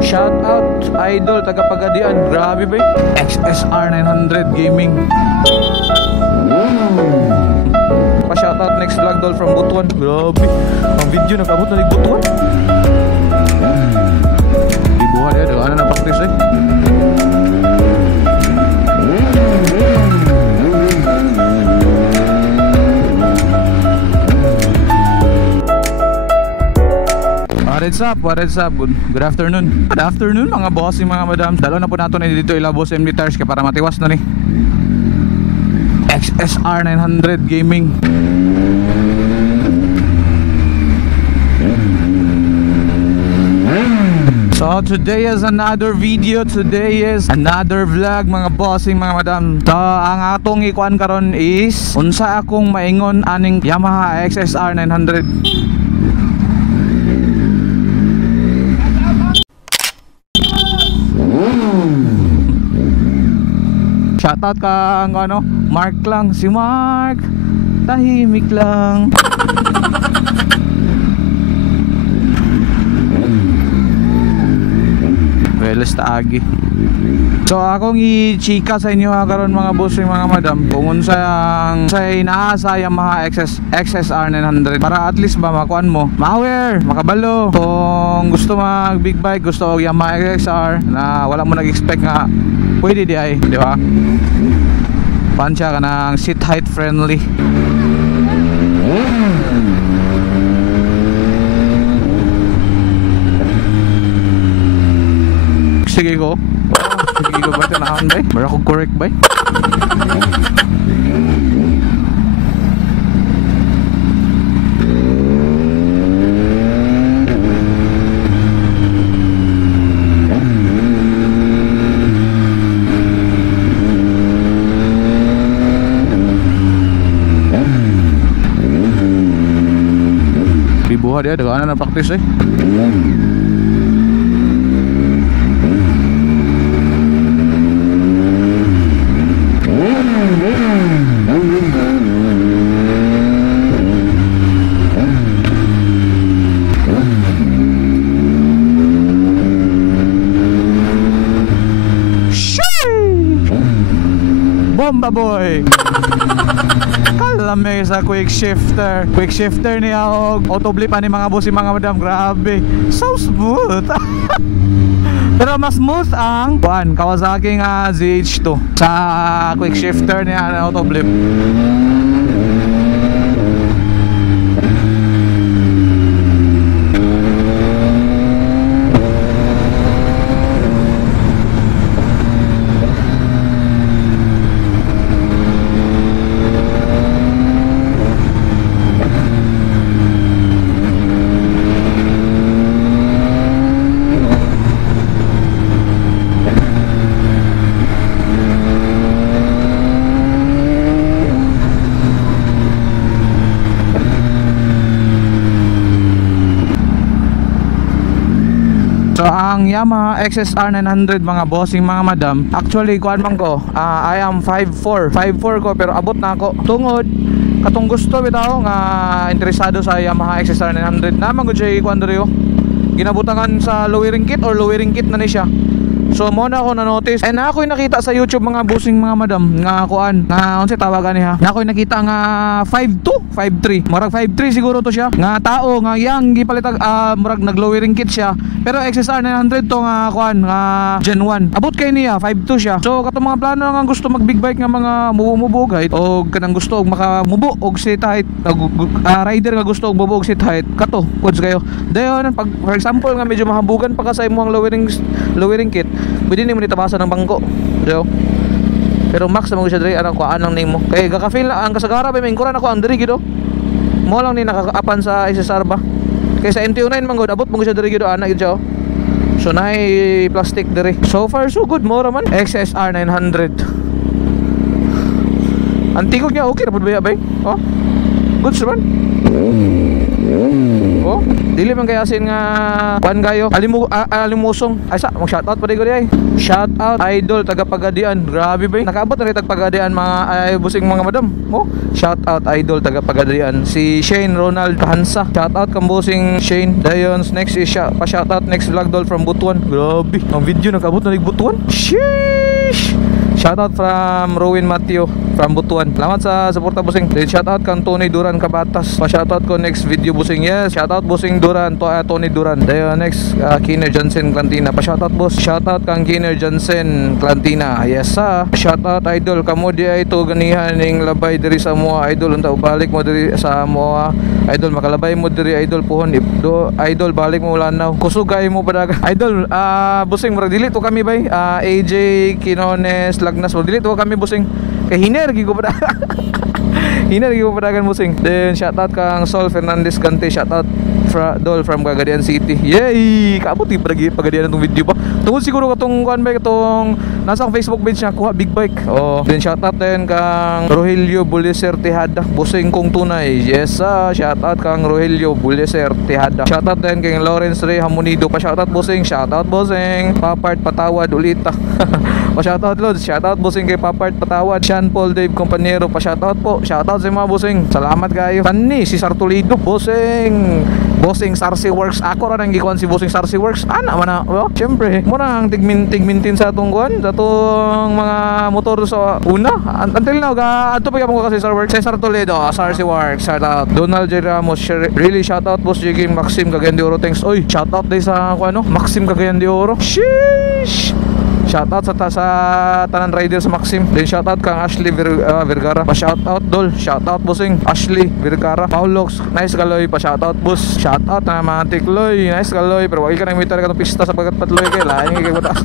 Shout out idol taga Pagadian. Grabe ba? XSR 900 gaming. Pa-shout out next vlog doll from Butuan. Grabe. Ang video nakabot na ni Butuan. Di buhay ya, ano na practice eh. What is up? Good afternoon. Good afternoon mga boss, mga madam. Dalo na po nato na dito ilabos MD Tires kaya para matiwas na ni XSR 900 gaming. So today is another video, today is another vlog mga bossing, mga madam. So ang atong ikuan karon is unsa akong maingon aning Yamaha XSR 900. Shoutout ka ano, Mark lang, si Mark. Tahimik lang. Weles taagi. So akong i-chika sa inyo karon mga boss mga madam kung unsa ang say naa sa Yamaha XSR 900 para at least ba makuan mo ma-aware, makabalo kung gusto mag big bike, gusto og Yamaha XSR na wala mo nag-expect nga pwede di ay, di ba? Pansya ka ng seat height friendly. Sige ko. Sige ko ba ito nahan ba? Mara ko correct ba? Bibuha dia, dagaan na practice eh. Bomba boy! Kalame sa quick shifter. Quick shifter niya og auto blip ani mga boss, mga madam. Grabe. So smooth. Pero mas smooth ang Kawasaki nga ZH2 sa quick shifter niya na auto blip. So ang Yamaha XSR 900 mga bossing, mga madam, actually kuan man ko, I am 5'4" ko pero abot na ako tungod katong gusto bitaw nga interesado sa Yamaha XSR 900 naman ko siya kuan diri ginabutangan sa lowering kit or lowering kit na ni siya. So mo na ako na notice and ako'y nakita sa YouTube mga bossing, mga madam nga kuan nga unsa tawagan niya, na ako'y nakita nga 5'2", 5'3", murag 5'3" siguro to siya nga tao nga yang gipalitag murag nag-lowering kit siya pero XSR 900 to nga kuan nga Gen 1 abot kay niya 5'2" siya. So katong mga plano nga gusto mag big bike nga mga mubog height o kanang gusto og makamubo og seat height, rider nga gusto og mubo og seat height kato kuds kayo dayon. Pag for example nga medyo mahabugan pa ka sa imong lowering kit, pwede nimo nitabasan ng bangko. So, pero max na mo siya diri anang kuan lang nimo. Kay gaka-feel na ang kasagara ba may kuran ako ang diri gido. Mo lang ni nakakaapan sa SSR ba. Kay sa NTO9 man gud abot mo siya diri gido ana gid siya. So naay plastic diri. So far so good mo ra man. XSR 900. Antikog niya okay ra pud ba bay? Oh. Goods man. Oh, dili man kaya asin nga kuan kayo. Alimusong. Ay sa, mag-shoutout pa di ko di ay. Shoutout idol taga Pagadian. Grabe ba? Nakaabot na rin tag Pagadian mga busing mga madam. Oh, shoutout idol taga Pagadian. Si Shane Ronald Hansa. Shoutout kang busing Shane. Dayons next is pa-shoutout next vlog doll from Butuan. Grabe. Ang video nakaabot na rin Butuan. Sheesh. Shoutout from Rowan Matthew from Butuan. Salamat sa suporta busing. Then shoutout kang Tony Duran Kabatas. Pa-shoutout ko next video busing. Yes, shoutout busing Duran Tony Duran. Then next Kiner Johnson Clantina. Pa-shoutout boss. Shoutout kang Kiner Johnson Clantina. Yes sa. Shoutout idol kamo di ay to ganihan ning labay diri sa moa idol unta balik mo diri sa moa idol makalabay mo diri idol puhon do idol balik mo lanaw. Kusugay mo padaga. Idol busing mura dili to kami bay. AJ Quinones Lagnas mo dili to kami busing. Kay hiner gi ko pada. Hiner gi ko padagan busing. Then shoutout kang Sol Fernandez Gante. Shoutout Dol from Cagayan City. Yay! Kaabot di Pagadian itong video pa. Tungkol siguro katong kuan ba katong nasa akong Facebook page niya kuha big bike. Oh, then shoutout din kang Rogelio Buleser Tejada. Busing kong tunay. Yes, shoutout kang Rogelio Buleser Tejada. Shoutout din kang Lawrence Ray Hamunido. Pa shoutout busing. Shoutout busing. Papart Patawad ulita. Pa shoutout Lods. Shoutout busing kay Papart Patawad. Sean Paul Dave Compañero. Pa shoutout po. Shoutout sa mga busing. Salamat kayo. Tani si Sartolido busing. Bossing Sarsi Works. Ako ra nang gikuan si Bossing Sarsi Works. Ana man na. Well, syempre, mo na ang tigmintin sa atong kuan, sa atong mga motor sa una. Until now, adto pa gyapon ko kasi Sir Works. Cesar Toledo, Sarsi Works. Shout out. Donald J. Ramos. Really shout out Boss Jiggy Maxim Cagayan de Oro. Thanks. Oy, shout out day sa kuan no, Maxim Cagayan de Oro. Sheesh. Shoutout sa tanan rider sa Maxim. Then shoutout kang Ashley Vergara. Pa shoutout dol. Shoutout busing Ashley Vergara. Paulox, nice kaloy. Pa shoutout bus. Shoutout na mga tikloy. Nice kaloy. Pero wag ka nang mitar ka ng pista sa pagkat patloy kay lain kay butas.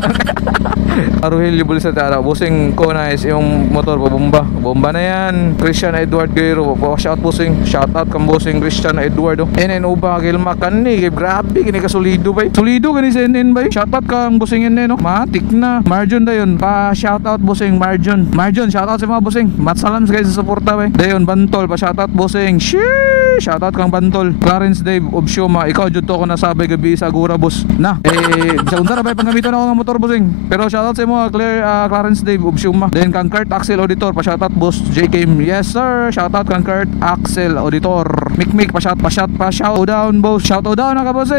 Aruhil libul sa tara. Busing ko nice yung motor pa bomba. Bomba na yan. Christian Edward Guerrero. Pa shout busing. Shoutout kang busing Christian Edward. NN Uba Gilma kani. Grabe kini ka solido bay. Solido kani sa NN bay. Shoutout kang busing NN no. Matik na. Marjon dayon pa shoutout busing Marjon shoutout sa mga busing matsalams guys sa suporta bay dayon Bantol pa shoutout busing sheesh shoutout kang Bantol Clarence Dave Obsioma ikaw jud to ko nasabay gabi sa Agura boss na sa unsa ra bay pangamiton ako nga motor busing pero shoutout sa mo Clarence Dave Obsioma then kang Kurt Axel Auditor pa shoutout boss JK yes sir shoutout kang Kurt Axel Auditor Mikmik pa shout down boss shout down na ka boss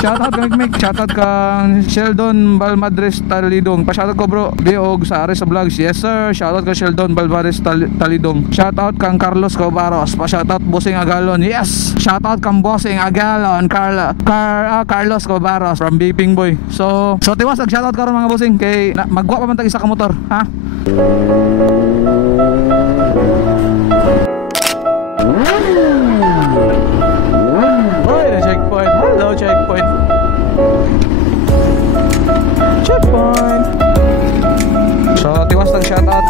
shoutout kang Mikmik shoutout kang Sheldon Balmadres Talidong. Pa-shoutout ko bro Biog sa Ares sa Vlogs. Yes sir. Shoutout kang Sheldon Balvares Talidong. Shoutout kang Carlos Cobaros. Pa-shoutout Bossing Agalon. Yes. Shoutout kang Bossing Agalon Carlos Cobaros from Beeping Boy. So tiwas nag-shoutout karon mga bossing kay magwa pa man tag isa ka motor, ha? Oy, na checkpoint. Hello checkpoint. Checkpoint. So tiwas ng shoutout